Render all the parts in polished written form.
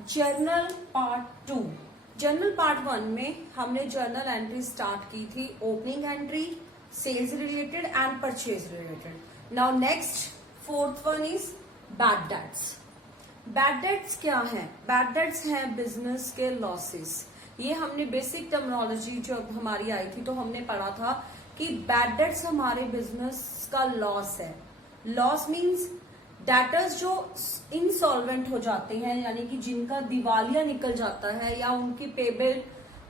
Journal part 2। Journal part 1 में हमने journal entry start की थी, opening entry, sales related and purchase related. Now next fourth one is bad debts. Bad debts क्या है? Bad debts है business के losses. ये हमने बेसिक टर्मिनोलॉजी जब हमारी आई थी तो हमने पढ़ा था कि बैड डेट्स हमारे बिजनेस का लॉस है। लॉस मीन्स डेटर्स जो इंसॉल्वेंट हो जाते हैं, यानी कि जिनका दिवालिया निकल जाता है या उनकी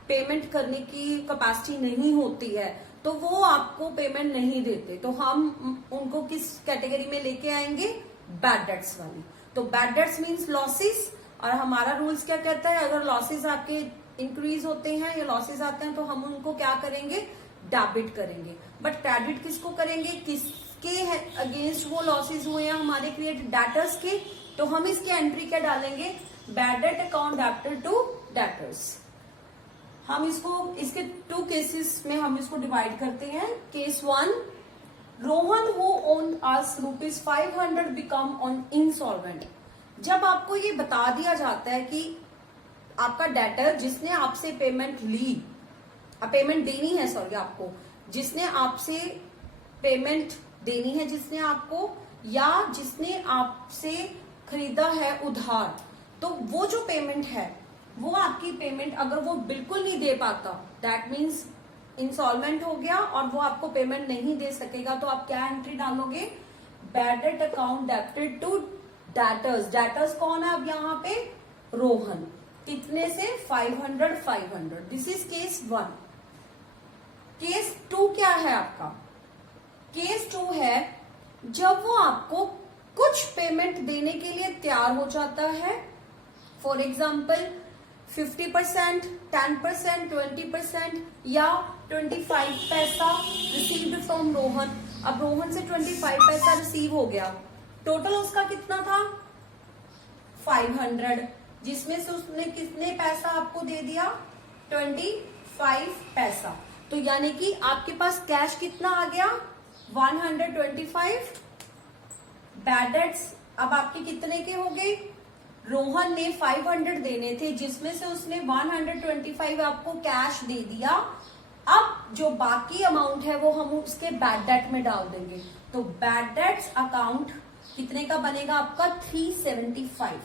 पेमेंट करने की कैपेसिटी नहीं होती है तो वो आपको पेमेंट नहीं देते, तो हम उनको किस कैटेगरी में लेके आएंगे? बैड डेट्स वाली। तो बैड डेट्स मीन्स लॉसेस, और हमारा रूल्स क्या कहता है, अगर लॉसेस आपके इंक्रीज होते हैं या लॉसेस आते हैं तो हम उनको क्या करेंगे? डेबिट करेंगे। बट क्रेडिट किसको करेंगे? किसके अगेंस्ट वो लॉसेस हुए हैं हमारे क्रिएट डेटर्स के, तो हम इसके एंट्री क्या डालेंगे? Bad debt account debtor to debtors. हम इसके टू केसेस में हम इसको डिवाइड करते हैं। Case 1, Rohan who own us ₹500 become on insolvent. जब आपको ये बता दिया जाता है कि आपका डेटर जिसने आपसे पेमेंट ली, पेमेंट देनी है, सॉरी, आपको जिसने आपसे पेमेंट देनी है, जिसने आपको या जिसने आपसे खरीदा है उधार, तो वो जो पेमेंट है वो आपकी पेमेंट अगर वो बिल्कुल नहीं दे पाता, दैट मीन्स इंसॉल्वेंट हो गया और वो आपको पेमेंट नहीं दे सकेगा, तो आप क्या एंट्री डालोगे? Bad debt account debited to debtors. Debtors कौन है अब यहाँ पे? रोहन। कितने से? 500। This is case 1। केस 2 क्या है आपका? केस 2 है जब वो आपको कुछ पेमेंट देने के लिए तैयार हो जाता है, फॉर एग्जाम्पल 50%, 10%, 20% या 25 पैसा रिसीव्ड फ्रॉम रोहन। अब रोहन से 25 पैसा रिसीव हो गया, टोटल उसका कितना था? 500, जिसमें से उसने कितने पैसा आपको दे दिया? 25 पैसा। तो यानी कि आपके पास कैश कितना आ गया? 125। बैड डेट्स अब आपके कितने के हो गए? रोहन ने 500 देने थे, जिसमें से उसने 125 आपको कैश दे दिया। अब जो बाकी अमाउंट है वो हम उसके बैड डेट में डाल देंगे। तो बैड डेट्स अकाउंट कितने का बनेगा आपका? 375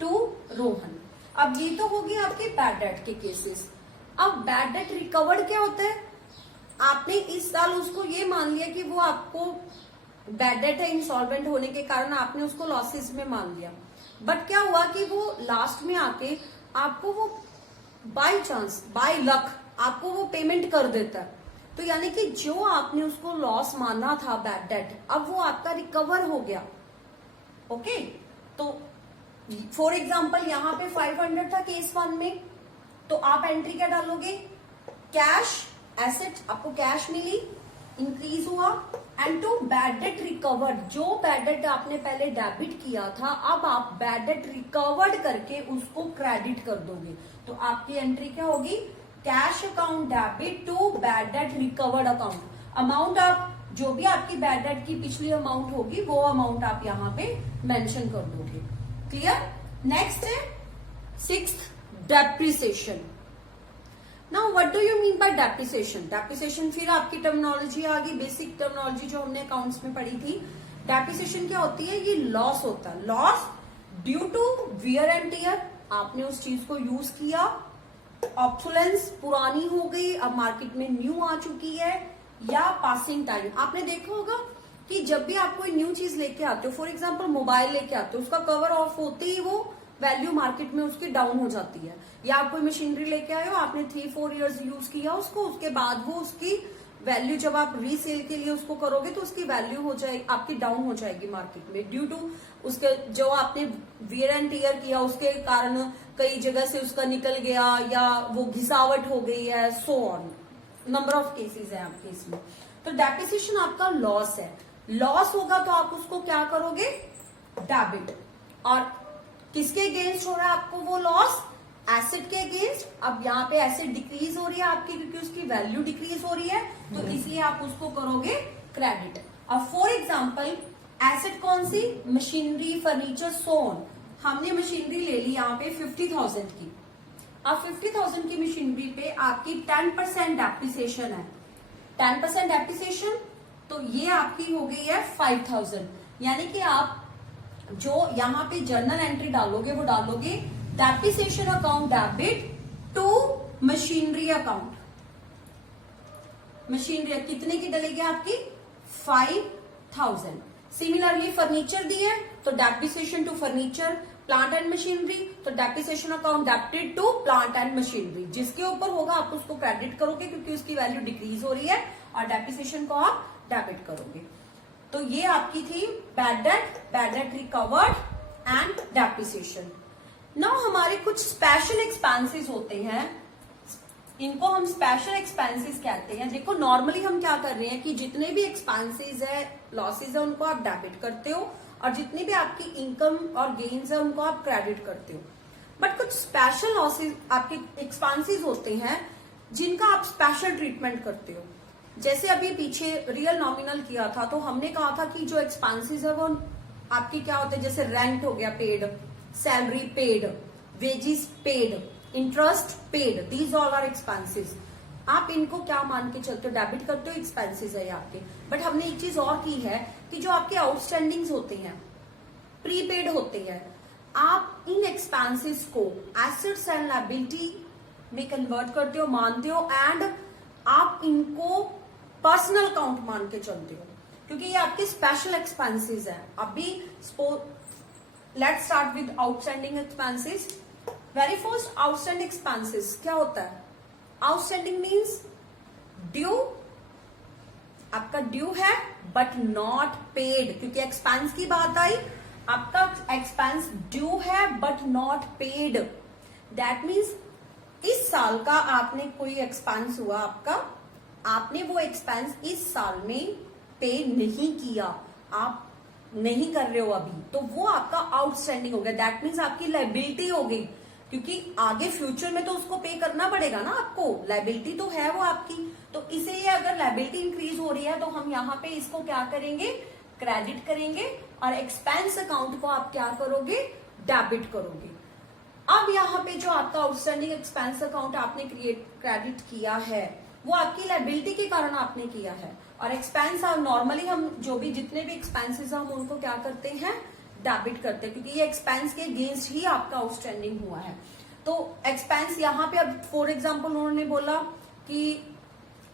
टू रोहन। अब ये तो होगी आपके बैड डेट के केसेस। अब बैड डेट रिकवर्ड क्या होता है? आपने इस साल उसको ये मान लिया कि वो आपको बैड डेट है, इंसॉल्वेंट होने के कारण आपने उसको लॉसेस में मान लिया, बट क्या हुआ कि वो लास्ट में आके आपको वो बाय चांस, बाय लक आपको वो पेमेंट कर देता है। तो यानी कि जो आपने उसको लॉस माना था बैड डेट, अब वो आपका रिकवर हो गया। ओके, तो फॉर एग्जाम्पल यहाँ पे 500 था केस 1 में, तो आप एंट्री क्या डालोगे? कैश एसेट, आपको कैश मिली, इंक्रीज हुआ, and to bad debt recovered. जो बैड डेट आपने पहले डेबिट किया था, अब आप बैड डेट रिकवर्ड करके उसको क्रेडिट कर दोगे, तो आपकी एंट्री क्या होगी? Cash account debit to bad debt recovered account. Amount आप जो भी आपकी बैड डेट की पिछली अमाउंट होगी वो अमाउंट आप यहाँ पे मेंशन कर दोगे। क्लियर? नेक्स्ट है 6th, depreciation. Now what do you mean by depreciation? Depreciation फिर आपकी टर्मिनोलॉजी आ गई, बेसिक टर्मिनोलॉजी जो हमने अकाउंट्स में पढ़ी थी। डेप्रिसिएशन क्या होती है? ये लॉस होता है। Loss due to wear and tear, आपने उस चीज को यूज किया, ऑब्सोलेंस, पुरानी हो गई, अब मार्केट में न्यू आ चुकी है, या पासिंग टाइम। आपने देखा होगा कि जब भी आप कोई न्यू चीज लेके आते हो, फॉर एग्जाम्पल मोबाइल लेके आते हो, उसका कवर ऑफ होते ही वो वैल्यू मार्केट में उसकी डाउन हो जाती है। या आप कोई मशीनरी लेके आए हो, आपने 3-4 इयर्स यूज किया उसको, उसके बाद वो उसकी वैल्यू जब आप रीसेल के लिए उसको करोगे तो उसकी वैल्यू हो जाएगी, आपकी डाउन हो जाएगी मार्केट में, ड्यू टू उसके जो आपने वियर एंड टियर किया उसके कारण कई जगह से उसका निकल गया या वो घिसावट हो गई है, so on. Number of cases है आपके इसमें। तो डेप्रिसिएशन आपका लॉस है। लॉस होगा तो आप उसको क्या करोगे? डेबिट। और किसके अगेंस्ट हो रहा है आपको वो लॉस? एसेट के अगेंस्ट। अब यहाँ पे एसेट डिक्रीज हो रही है आपकी क्योंकि उसकी वैल्यू डिक्रीज हो रही है, तो इसलिए आप उसको करोगे क्रेडिट। अब फॉर एग्जाम्पल एसेट कौन सी? Machinery, furniture, so on. हमने मशीनरी ले ली यहाँ पे 50,000 की। अब 50,000 की मशीनरी पे आपकी 10% डेप्रिसिएशन है। 10% डेप्रिसिएशन, तो ये आपकी हो गई है 5,000। यानी कि आप जो यहाँ पे जर्नल एंट्री डालोगे वो डालोगे depreciation account debit to machinery account. Machinery कितने की डलेगी आपकी 5,000। सिमिलरली फर्नीचर दी है तो depreciation to furniture, plant and machinery तो depreciation account debited to plant and machinery. जिसके ऊपर होगा आप उसको क्रेडिट करोगे क्योंकि उसकी वैल्यू डिक्रीज हो रही है, और डेप्रिसिएशन को आप डेबिट करोगे। तो ये आपकी थी bad debt recovered and depreciation. Now हमारे कुछ स्पेशल एक्सपेंसेस होते हैं, इनको हम स्पेशल एक्सपेंसेस कहते हैं। देखो नॉर्मली हम क्या कर रहे हैं कि जितने भी एक्सपेंसेस है, लॉसेस है, उनको आप डेबिट करते हो, और जितनी भी आपकी इनकम और गेन्स है उनको आप क्रेडिट करते हो। बट कुछ स्पेशल लॉसेस आपके एक्सपेंसेस होते हैं जिनका आप स्पेशल ट्रीटमेंट करते हो। जैसे अभी पीछे रियल नॉमिनल किया था तो हमने कहा था कि जो एक्सपेंसेस है वो आपकी क्या होते हैं, जैसे रेंट हो गया paid, salary paid, wages paid, interest paid, these all are expenses. आप इनको क्या मान के चलते हो, डेबिट करते हो, एक्सपेंसेस है आपके। बट हमने एक चीज और की है कि जो आपके आउटस्टैंडिंग्स होते हैं, प्रीपेड होते हैं, आप इन एक्सपेंसेस को एसेट्स एंड लायबिलिटी में कन्वर्ट करते हो, मानते हो, एंड आप इनको पर्सनल अकाउंट मान के चलते हो क्योंकि ये आपके स्पेशल एक्सपेंसेस है। अभी let's start with outstanding expenses. Very first outstanding expenses क्या होता है? आउटस्टैंडिंग मीन्स ड्यू, आपका ड्यू है बट नॉट पेड, क्योंकि एक्सपेंस की बात आई, आपका एक्सपेंस ड्यू है but not paid. That means इस साल का आपने कोई एक्सपेंस हुआ आपका, आपने वो एक्सपेंस इस साल में पे नहीं किया, आप नहीं कर रहे हो अभी, तो वो आपका आउटस्टैंडिंग हो गया। दैट मीन्स आपकी लायबिलिटी हो गई, क्योंकि आगे फ्यूचर में तो उसको पे करना पड़ेगा ना आपको, लायबिलिटी तो है वो आपकी। तो इसीलिए अगर लायबिलिटी इंक्रीज हो रही है तो हम यहाँ पे इसको क्या करेंगे, क्रेडिट करेंगे, और एक्सपेंस अकाउंट को आप क्या करोगे, डेबिट करोगे। अब यहाँ पे जो आपका आउटस्टैंडिंग एक्सपेंस अकाउंट आपने क्रेडिट किया है वो आपकी लायबिलिटी के कारण आपने किया है, और एक्सपेंस नॉर्मली हम जो भी जितने भी एक्सपेंसेस हम उनको क्या करते हैं, डेबिट करते हैं, क्योंकि ये एक्सपेंस के अगेंस्ट ही आपका आउटस्टैंडिंग हुआ है। तो एक्सपेंस यहाँ पे अब फॉर एग्जाम्पल उन्होंने बोला कि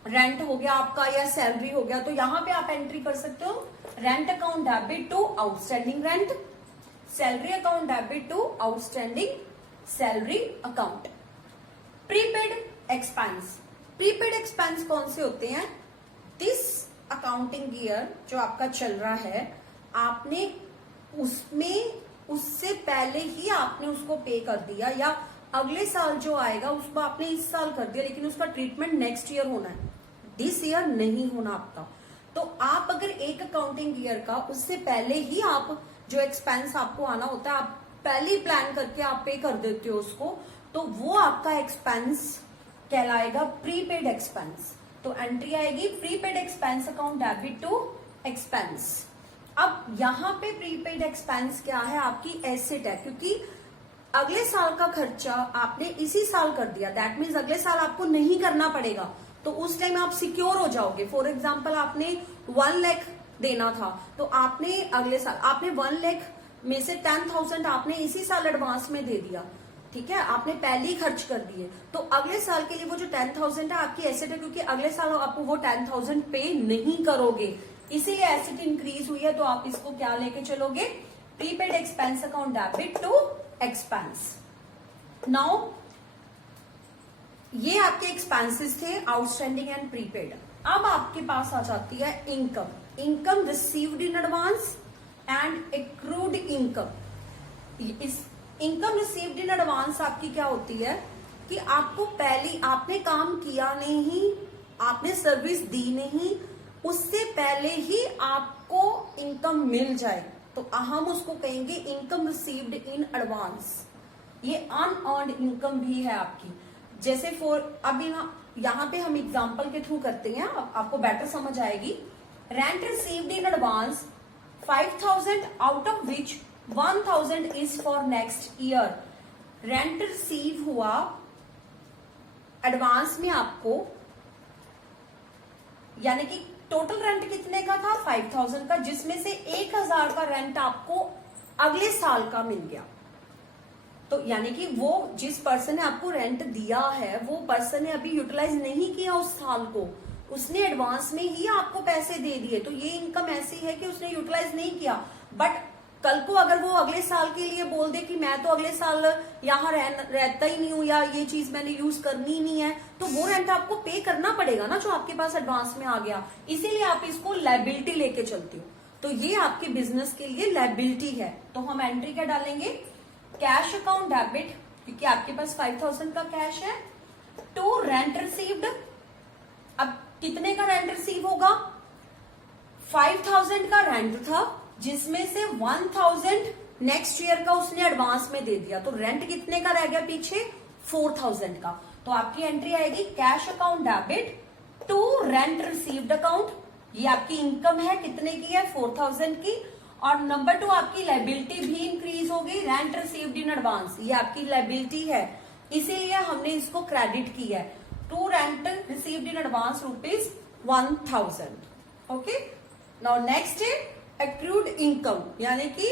रेंट हो गया आपका या सैलरी हो गया, तो यहाँ पे आप एंट्री कर सकते हो rent account debit to outstanding rent, salary account debit to outstanding salary account. Prepaid expense, prepaid expense कौन से होते हैं? दिस अकाउंटिंग ईयर जो आपका चल रहा है, आपने उसमें उससे पहले ही आपने उसको पे कर दिया, या अगले साल जो आएगा उसको आपने इस साल कर दिया, लेकिन उसका ट्रीटमेंट नेक्स्ट ईयर होना है, दिस ईयर नहीं होना आपका। तो आप अगर एक अकाउंटिंग ईयर का उससे पहले ही आप जो एक्सपेंस आपको आना होता है, आप पहले प्लान करके आप पे कर देते हो उसको, तो वो आपका एक्सपेंस कहलाएगा प्रीपेड एक्सपेंस। तो एंट्री आएगी prepaid expense account debit to expense. अब यहाँ पे प्रीपेड एक्सपेंस क्या है, आपकी एसेट है, क्योंकि अगले साल का खर्चा आपने इसी साल कर दिया, दैट मीन्स अगले साल आपको नहीं करना पड़ेगा, तो उस टाइम आप सिक्योर हो जाओगे। फॉर एग्जाम्पल आपने 1 लाख देना था, तो आपने अगले साल आपने 1 लाख में से 10,000 आपने इसी साल एडवांस में दे दिया, ठीक है, आपने पहले ही खर्च कर दिए, तो अगले साल के लिए वो जो 10,000 है आपकी एसेट है, क्योंकि अगले साल आप वो 10,000 पे नहीं करोगे, इसीलिए एसेट इंक्रीज हुई है। तो आप इसको क्या लेके चलोगे, prepaid expense account debit to expense. Now ये आपके एक्सपेंसेस थे आउटस्टैंडिंग एंड प्रीपेड। अब आपके पास आ जाती है income, income received in advance and accrued income. इस इनकम रिसीव्ड इन एडवांस आपकी क्या होती है कि आपको पहले आपने काम किया नहीं, आपने सर्विस दी नहीं, उससे पहले ही आपको इनकम मिल जाए, तो हम उसको कहेंगे इनकम रिसीव्ड इन एडवांस। ये अनअर्न्ड इनकम भी है आपकी। जैसे अभी यहाँ पे हम एग्जांपल के थ्रू करते हैं, आपको बेटर समझ आएगी। Rent received in advance 5,000 out of which 1000 is for next year. Rent receive हुआ एडवांस में आपको, यानी कि टोटल रेंट कितने का था 5000 का, जिसमें से 1000 का रेंट आपको अगले साल का मिल गया। तो यानी कि वो जिस पर्सन ने आपको रेंट दिया है वो पर्सन ने अभी यूटिलाइज नहीं किया उस साल को, उसने एडवांस में ही आपको पैसे दे दिए। तो ये इनकम ऐसी है कि उसने यूटिलाइज नहीं किया, बट कल को अगर वो अगले साल के लिए बोल दे कि मैं तो अगले साल यहाँ रहता ही नहीं हूँ या ये चीज मैंने यूज करनी नहीं है, तो वो रेंट आपको पे करना पड़ेगा ना जो आपके पास एडवांस में आ गया। इसीलिए आप इसको लायबिलिटी लेके चलते हो। तो ये आपके बिजनेस के लिए लायबिलिटी है। तो हम एंट्री क्या डालेंगे, कैश अकाउंट डेबिट, क्योंकि आपके पास 5000 का कैश है, टू रेंट रिसीव्ड। अब कितने का रेंट रिसीव होगा, 5000 का रेंट था जिसमें से 1000 नेक्स्ट ईयर का उसने एडवांस में दे दिया, तो रेंट कितने का रह गया पीछे 4000 का। तो आपकी एंट्री आएगी cash account debit to rent received account. ये आपकी इनकम है कितने की है 4000 की। और नंबर 2 आपकी लायबिलिटी भी इंक्रीज हो गई, रेंट रिसीव्ड इन एडवांस, ये आपकी लायबिलिटी है, इसीलिए हमने इसको क्रेडिट किया है। To rent received in advance ₹1000। Okay, now next है एक्रूड इनकम, यानी कि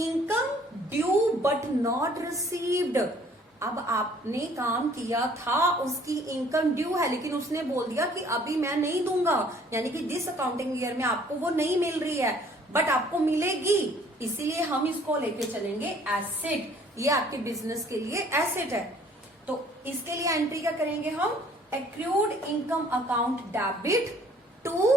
income due but not received. अब आपने काम किया था, उसकी इनकम ड्यू है, लेकिन उसने बोल दिया कि अभी मैं नहीं दूंगा, यानी कि दिस अकाउंटिंग ईयर में आपको वो नहीं मिल रही है, बट आपको मिलेगी, इसीलिए हम इसको लेके चलेंगे एसेट। ये आपके बिजनेस के लिए एसेट है। तो इसके लिए एंट्री क्या करेंगे हम, accrued income account debit to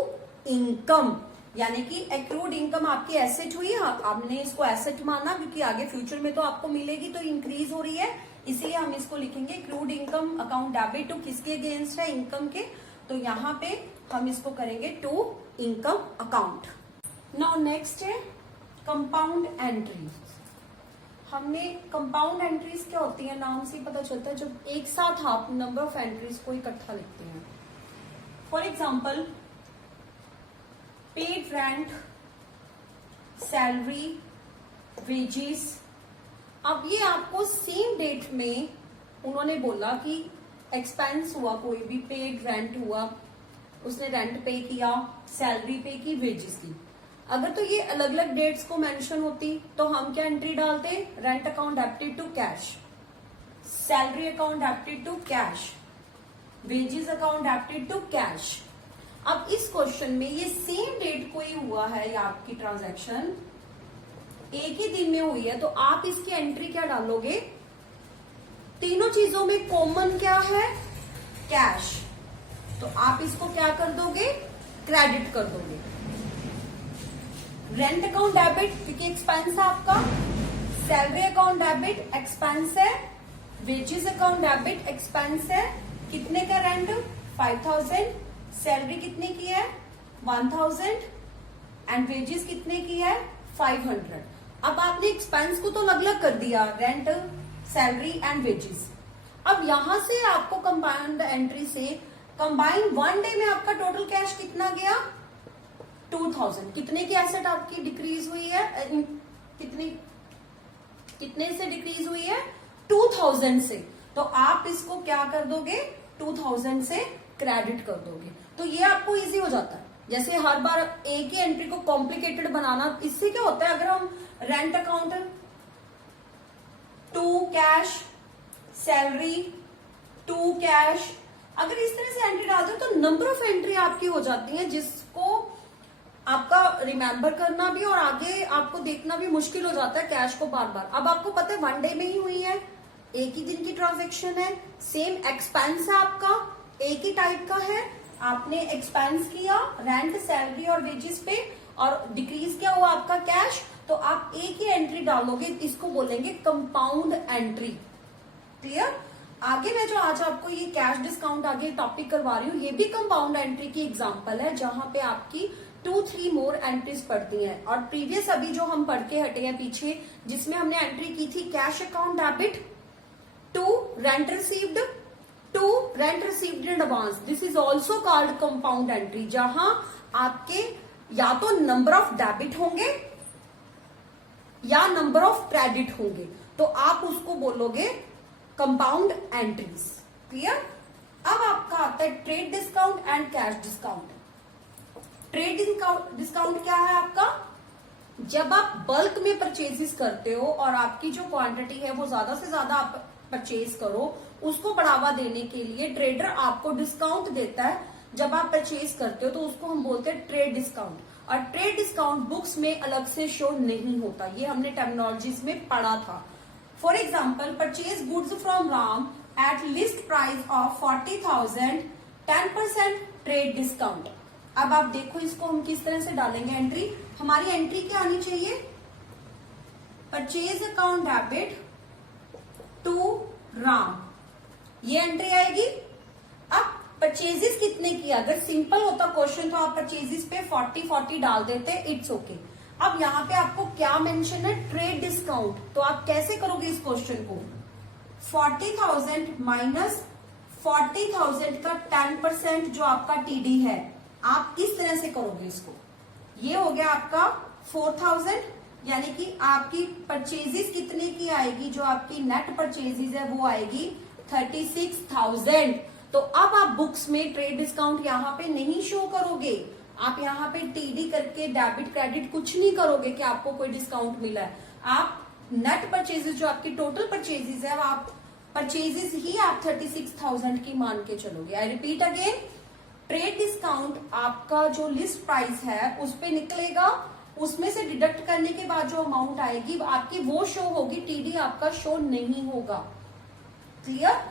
income, यानी कि एक्रूड इनकम आपकी एसेट हुई, आपने इसको एसेट माना क्योंकि आगे फ्यूचर में तो आपको मिलेगी, तो इंक्रीज हो रही है, इसीलिए हम इसको लिखेंगे accrued income account debit to किसके अगेंस्ट है, इनकम के। तो यहाँ पे हम इसको करेंगे to income account. Now next है कंपाउंड एंट्री। हमने कंपाउंड एंट्रीज क्या होती है, नाम से ही पता चलता है, जब एक साथ आप नंबर ऑफ एंट्रीज को इकट्ठा लिखते हैं। For example paid rent, salary, wages. अब ये आपको सेम डेट में उन्होंने बोला कि एक्सपेंस हुआ, कोई भी पेड रेंट हुआ, उसने रेंट पे किया, सैलरी पे की, वेजेस की। अगर तो ये अलग अलग डेट्स को मेंशन होती तो हम क्या एंट्री डालते, rent account debited to cash, salary account debited to cash, wages account debited to cash. अब इस क्वेश्चन में ये सेम डेट को ही हुआ है, या आपकी ट्रांजैक्शन एक ही दिन में हुई है, तो आप इसकी एंट्री क्या डालोगे, तीनों चीजों में कॉमन क्या है, कैश, तो आप इसको क्या कर दोगे, क्रेडिट कर दोगे। रेंट अकाउंट डेबिट क्योंकि एक्सपेंस है आपका, सैलरी अकाउंट डेबिट एक्सपेंस है, वेजेस अकाउंट डेबिट एक्सपेंस है, कितने का रेंट 5000, सैलरी कितने की है 1000 एंड वेजेस कितने की है 500। अब आपने एक्सपेंस को तो अलग अलग कर दिया, रेंट, सैलरी एंड वेजेस। अब यहां से आपको कंबाइंड एंट्री से कंबाइन वन डे में आपका टोटल कैश कितना गया 2000। कितने की एसेट आपकी डिक्रीज हुई है, कितने से डिक्रीज हुई है 2000 से, तो आप इसको क्या कर दोगे 2000 से क्रेडिट कर दोगे। तो ये आपको इजी हो जाता है। जैसे हर बार एक ही एंट्री को कॉम्प्लिकेटेड बनाना, इससे क्या होता है, अगर हम rent account to cash, salary to cash, अगर इस तरह से एंट्री डालते हो तो नंबर ऑफ एंट्री आपकी हो जाती है, जिसको आपका रिमेंबर करना भी और आगे आपको देखना भी मुश्किल हो जाता है कैश को बार बार। अब आपको पता है वन डे में ही हुई है, एक ही दिन की ट्रांजैक्शन है, सेम एक्सपेंस है आपका, एक ही टाइप का है, आपने एक्सपेंस किया रेंट, सैलरी और वेजेस पे, और डिक्रीज क्या हुआ आपका कैश, तो आप एक ही एंट्री डालोगे, इसको बोलेंगे कंपाउंड एंट्री। क्लियर। आगे मैं जो आज आपको ये कैश डिस्काउंट आगे टॉपिक करवा रही हूँ, ये भी कंपाउंड एंट्री की एग्जांपल है, जहां पे आपकी 2-3 मोर एंट्रीज पड़ती हैं। और प्रीवियस अभी जो हम पढ़ के हटे हैं पीछे, जिसमें हमने एंट्री की थी cash account debit to rent received to rent received in advance, this is also called compound entry, जहां आपके या तो नंबर ऑफ डेबिट होंगे या नंबर ऑफ क्रेडिट होंगे, तो आप उसको बोलोगे कंपाउंड एंट्रीज। क्लियर? अब आपका आता है trade discount and cash discount. Trade discount क्या है आपका? जब आप बल्क में परचेजेस करते हो और आपकी जो क्वांटिटी है वो ज्यादा से ज्यादा आप परचेज करो, उसको बढ़ावा देने के लिए ट्रेडर आपको डिस्काउंट देता है जब आप परचेज करते हो, तो उसको हम बोलते हैं ट्रेड डिस्काउंट। और ट्रेड डिस्काउंट बुक्स में अलग से शो नहीं होता, ये हमने टर्मिनोलॉजीज में पढ़ा था। For example, purchase goods from Ram at least price of 40,000, 10% trade discount. अब आप देखो इसको हम किस तरह से डालेंगे एंट्री। हमारी एंट्री क्या आनी चाहिए? Purchase account debit to Ram, ये एंट्री आएगी। अब परचेजेस कितने किया? अगर सिंपल होता क्वेश्चन तो आप परचेजेस पे 40 डाल देते, इट्स ओके। अब यहाँ पे आपको क्या मेंशन है? Trade discount. तो आप कैसे करोगे इस क्वेश्चन को? 40,000 माइनस 40,000 का 10% जो आपका टीडी है, आप किस तरह से करोगे इसको? ये हो गया आपका 4,000, यानी कि आपकी परचेजेस कितने की आएगी? जो आपकी नेट परचेजेस है वो आएगी 36,000। तो अब आप बुक्स में ट्रेड डिस्काउंट यहाँ पे नहीं शो करोगे, आप यहाँ पे टीडी करके डेबिट क्रेडिट कुछ नहीं करोगे कि आपको कोई डिस्काउंट मिला है। आप नेट परचेजेस जो आपकी टोटल परचेजेस है, आप परचेजेस ही आप 36,000 की मान के चलोगे। I repeat again, trade discount आपका जो लिस्ट प्राइस है उस पे निकलेगा, उसमें से डिडक्ट करने के बाद जो अमाउंट आएगी आपकी वो शो होगी, टीडी आपका शो नहीं होगा। क्लियर?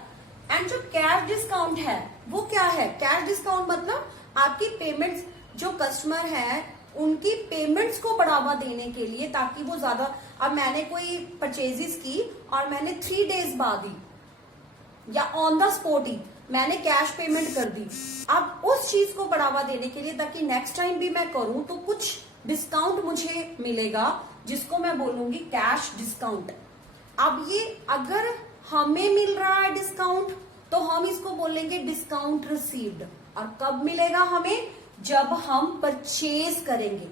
एंड जो कैश डिस्काउंट है वो क्या है? कैश डिस्काउंट मतलब आपकी पेमेंट्स, जो कस्टमर है उनकी पेमेंट्स को बढ़ावा देने के लिए, ताकि वो ज्यादा, अब मैंने कोई परचेजेस की और मैंने 3 डेज बाद ही या ऑन द स्पॉट ही मैंने कैश पेमेंट कर दी, अब उस चीज को बढ़ावा देने के लिए ताकि नेक्स्ट टाइम भी मैं करूं तो कुछ डिस्काउंट मुझे मिलेगा, जिसको मैं बोलूंगी कैश डिस्काउंट। अब ये अगर हमें मिल रहा है डिस्काउंट तो हम इसको बोलेंगे डिस्काउंट रिसीव्ड। और कब मिलेगा हमें? जब हम परचेज करेंगे।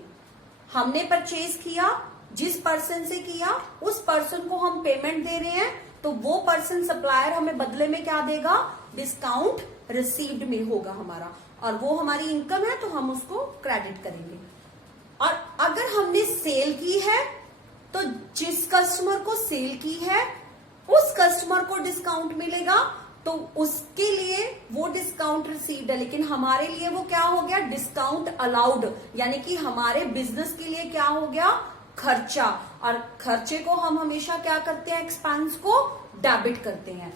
हमने परचेज किया, जिस पर्सन से किया उस पर्सन को हम पेमेंट दे रहे हैं, तो वो पर्सन सप्लायर हमें बदले में क्या देगा? डिस्काउंट रिसीव्ड में होगा हमारा, और वो हमारी इनकम है तो हम उसको क्रेडिट करेंगे। और अगर हमने सेल की है तो जिस कस्टमर को सेल की है उस कस्टमर को डिस्काउंट मिलेगा, तो उसके लिए वो डिस्काउंट रिसीव्ड है। लेकिन हमारे लिए वो क्या हो गया? डिस्काउंट अलाउड, यानी कि हमारे बिजनेस के लिए क्या हो गया? खर्चा। और खर्चे को हम हमेशा क्या करते हैं? एक्सपेंस को डेबिट करते हैं।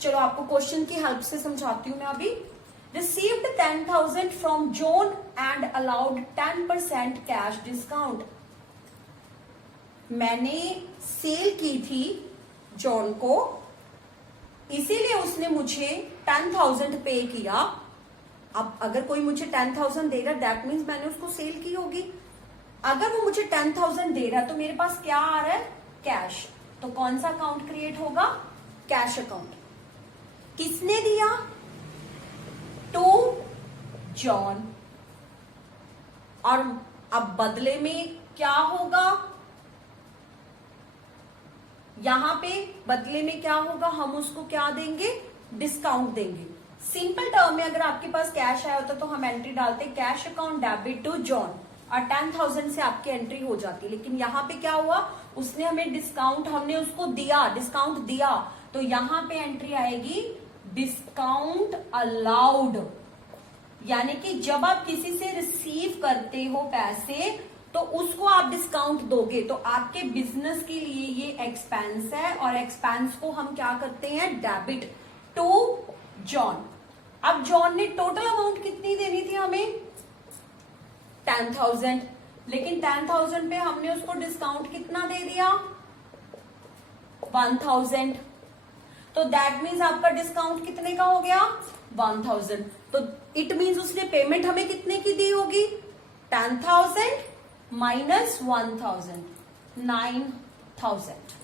चलो आपको क्वेश्चन की हेल्प से समझाती हूं मैं अभी। Received 10,000 from John and allowed 10% cash discount. मैंने सेल की थी जॉन को, इसीलिए उसने मुझे 10,000 पे किया। अब अगर कोई मुझे 10,000 देगा दैट मीन्स मैंने उसको सेल की होगी। अगर वो मुझे 10,000 दे रहा है तो मेरे पास क्या आ रहा है? कैश। तो कौन सा अकाउंट क्रिएट होगा? Cash account. किसने दिया? To John. और अब बदले में क्या होगा? यहां पे बदले में क्या होगा? हम उसको क्या देंगे? डिस्काउंट देंगे। सिंपल टर्म में अगर आपके पास कैश आया होता तो हम एंट्री डालते cash account debit to John और 10,000 से आपकी एंट्री हो जाती। लेकिन यहाँ पे क्या हुआ? उसने हमें डिस्काउंट, हमने उसको दिया, डिस्काउंट दिया, तो यहाँ पे एंट्री आएगी डिस्काउंट अलाउड। यानी कि जब आप किसी से रिसीव करते हो पैसे तो उसको आप डिस्काउंट दोगे, तो आपके बिजनेस के लिए ये एक्सपेंस है और एक्सपेंस को हम क्या करते हैं? Debit to John. अब जॉन ने टोटल अमाउंट कितनी देनी थी हमें? 10,000, लेकिन 10,000 पे हमने उसको डिस्काउंट कितना दे दिया? 1,000। तो दैट मीन्स आपका डिस्काउंट कितने का हो गया? 1,000। तो इट मीन्स उसने पेमेंट हमें कितने की दी होगी? 10,000 माइनस 1,000, 9,000।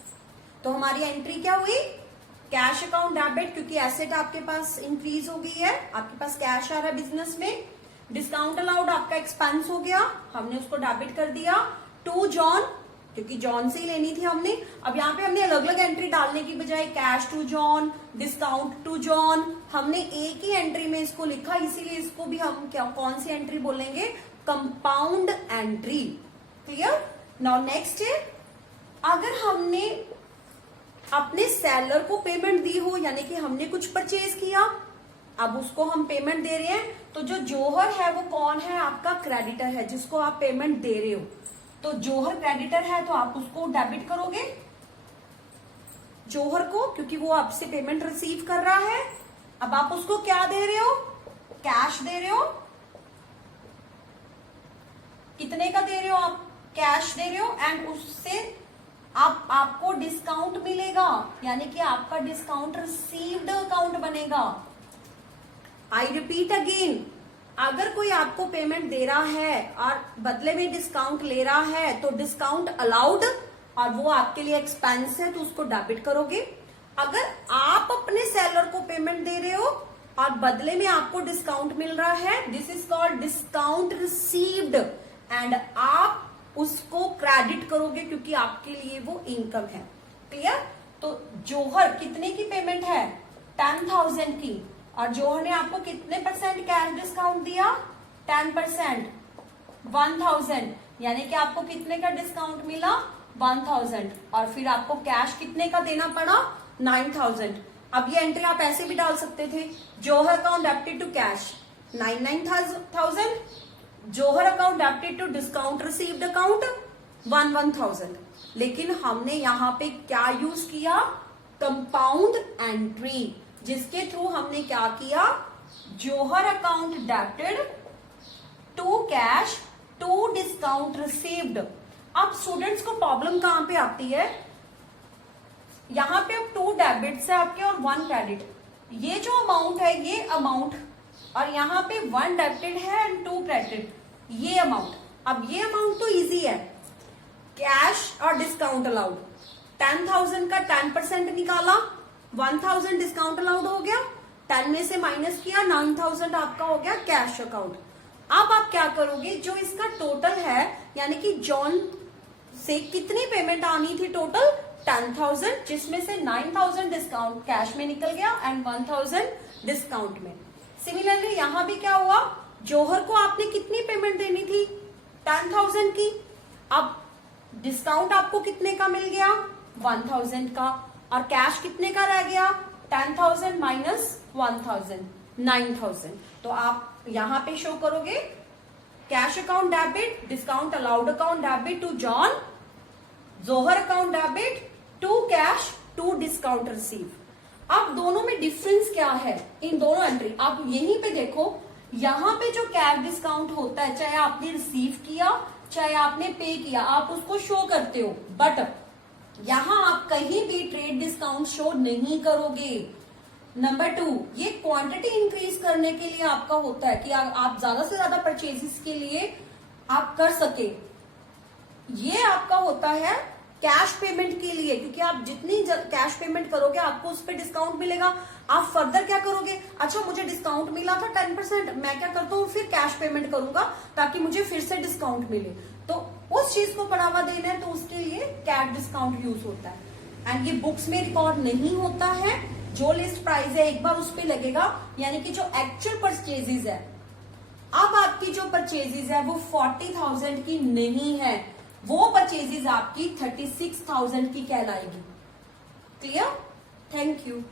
तो हमारी एंट्री क्या हुई? कैश अकाउंट डेबिट, क्योंकि एसेट आपके पास इंक्रीज हो गई है, आपके पास कैश आ रहा है बिजनेस में। डिस्काउंट अलाउड आपका एक्सपेंस हो गया, हमने उसको डेबिट कर दिया। टू जॉन क्योंकि जॉन से ही लेनी थी हमने। अब यहाँ पे हमने अलग अलग एंट्री डालने की बजाय cash to John, discount to John, हमने एक ही एंट्री में इसको लिखा, इसीलिए इसको भी हम क्या कौन सी एंट्री बोलेंगे, compound entry. Clear. Now next है, अगर हमने अपने सेलर को पेमेंट दी हो, यानी कि हमने कुछ परचेज किया, अब उसको हम पेमेंट दे रहे हैं, तो जो जोहर है वो कौन है, आपका क्रेडिटर है जिसको आप पेमेंट दे रहे हो। तो जोहर क्रेडिटर है तो आप उसको डेबिट करोगे जोहर को, क्योंकि वो आपसे पेमेंट रिसीव कर रहा है। अब आप उसको क्या दे रहे हो, कैश दे रहे हो। कितने का दे रहे हो आप, कैश दे रहे हो, एंड उससे आपको डिस्काउंट मिलेगा, यानी कि आपका डिस्काउंट रिसीव्ड अकाउंट बनेगा। आई रिपीट अगेन, अगर कोई आपको पेमेंट दे रहा है और बदले में डिस्काउंट ले रहा है तो डिस्काउंट अलाउड, और वो आपके लिए एक्सपेंस है तो उसको डेबिट करोगे। अगर आप अपने सेलर को पेमेंट दे रहे हो और बदले में आपको डिस्काउंट मिल रहा है, this is called discount received, and आप उसको क्रेडिट करोगे क्योंकि आपके लिए वो इनकम है। क्लियर। तो जोहर कितने की पेमेंट है, 10,000 की, और जोहर ने आपको कितने परसेंट कैश डिस्काउंट दिया, 10%, 1000, यानी कि आपको कितने का डिस्काउंट मिला, 1000, और फिर आपको कैश कितने का देना पड़ा, 9000। अब ये एंट्री आप ऐसे भी डाल सकते थे, Johar account debited to cash 99,000, Johar account debited to discount received account 11,000। लेकिन हमने यहां पे क्या यूज किया, कंपाउंड एंट्री, जिसके थ्रू हमने क्या किया, Johar account debited to cash to discount received. अब स्टूडेंट्स को प्रॉब्लम कहां पे आती है, यहां पे अब 2 डेबिट्स है आपके और 1 क्रेडिट। ये जो अमाउंट है ये अमाउंट, और यहाँ पे 1 डेबिटेड है एंड 2 क्रेडिट, ये अमाउंट। अब ये अमाउंट तो इजी है, कैश और डिस्काउंट अलाउड, 10,000 का 10% निकाला, 1,000 डिस्काउंट अलाउड हो गया, 10 में से माइनस किया, 9,000 आपका हो गया कैश अकाउंट। अब आप क्या करोगे, जो इसका टोटल है, यानी कि जॉन से कितनी पेमेंट आनी थी, टोटल 10,000, जिसमें से 9,000 डिस्काउंट कैश में निकल गया एंड 1,000 डिस्काउंट में। सिमिलरली यहां भी क्या हुआ, जोहर को आपने कितनी पेमेंट देनी थी, 10,000 की। अब डिस्काउंट आपको कितने का मिल गया, 1,000 का, और कैश कितने का रह गया, 10,000 माइनस 1,000, 9,000। तो आप यहां पे शो करोगे cash account debit, discount allowed account debit to John, जोहर account debit to cash to discount receive. अब दोनों में डिफरेंस क्या है, इन दोनों एंट्री आप यहीं पे देखो, यहां पे जो कैश डिस्काउंट होता है, चाहे आपने रिसीव किया चाहे आपने पे किया, आप उसको शो करते हो, बट यहां आप कहीं भी ट्रेड डिस्काउंट शो नहीं करोगे। नंबर 2, ये क्वांटिटी इंक्रीज करने के लिए आपका होता है कि आप ज्यादा से ज्यादा परचेजेस के लिए आप कर सके। ये आपका होता है कैश पेमेंट के लिए, क्योंकि आप जितनी कैश पेमेंट करोगे आपको उस पर डिस्काउंट मिलेगा। आप फर्दर क्या करोगे, अच्छा मुझे डिस्काउंट मिला था 10%, मैं क्या करता हूँ फिर कैश पेमेंट करूंगा ताकि मुझे फिर से डिस्काउंट मिले। तो उस चीज को बढ़ावा देना है तो उसके लिए कैश डिस्काउंट यूज होता है, एंड ये बुक्स में रिकॉर्ड नहीं होता है। जो लिस्ट प्राइस है एक बार उस पर लगेगा, यानी कि जो एक्चुअल परचेजेज है, अब आपकी जो परचेजेज है वो 40,000 की नहीं है, वो परचेजेज आपकी 36,000 की कहलाएगी। क्लियर। Thank you.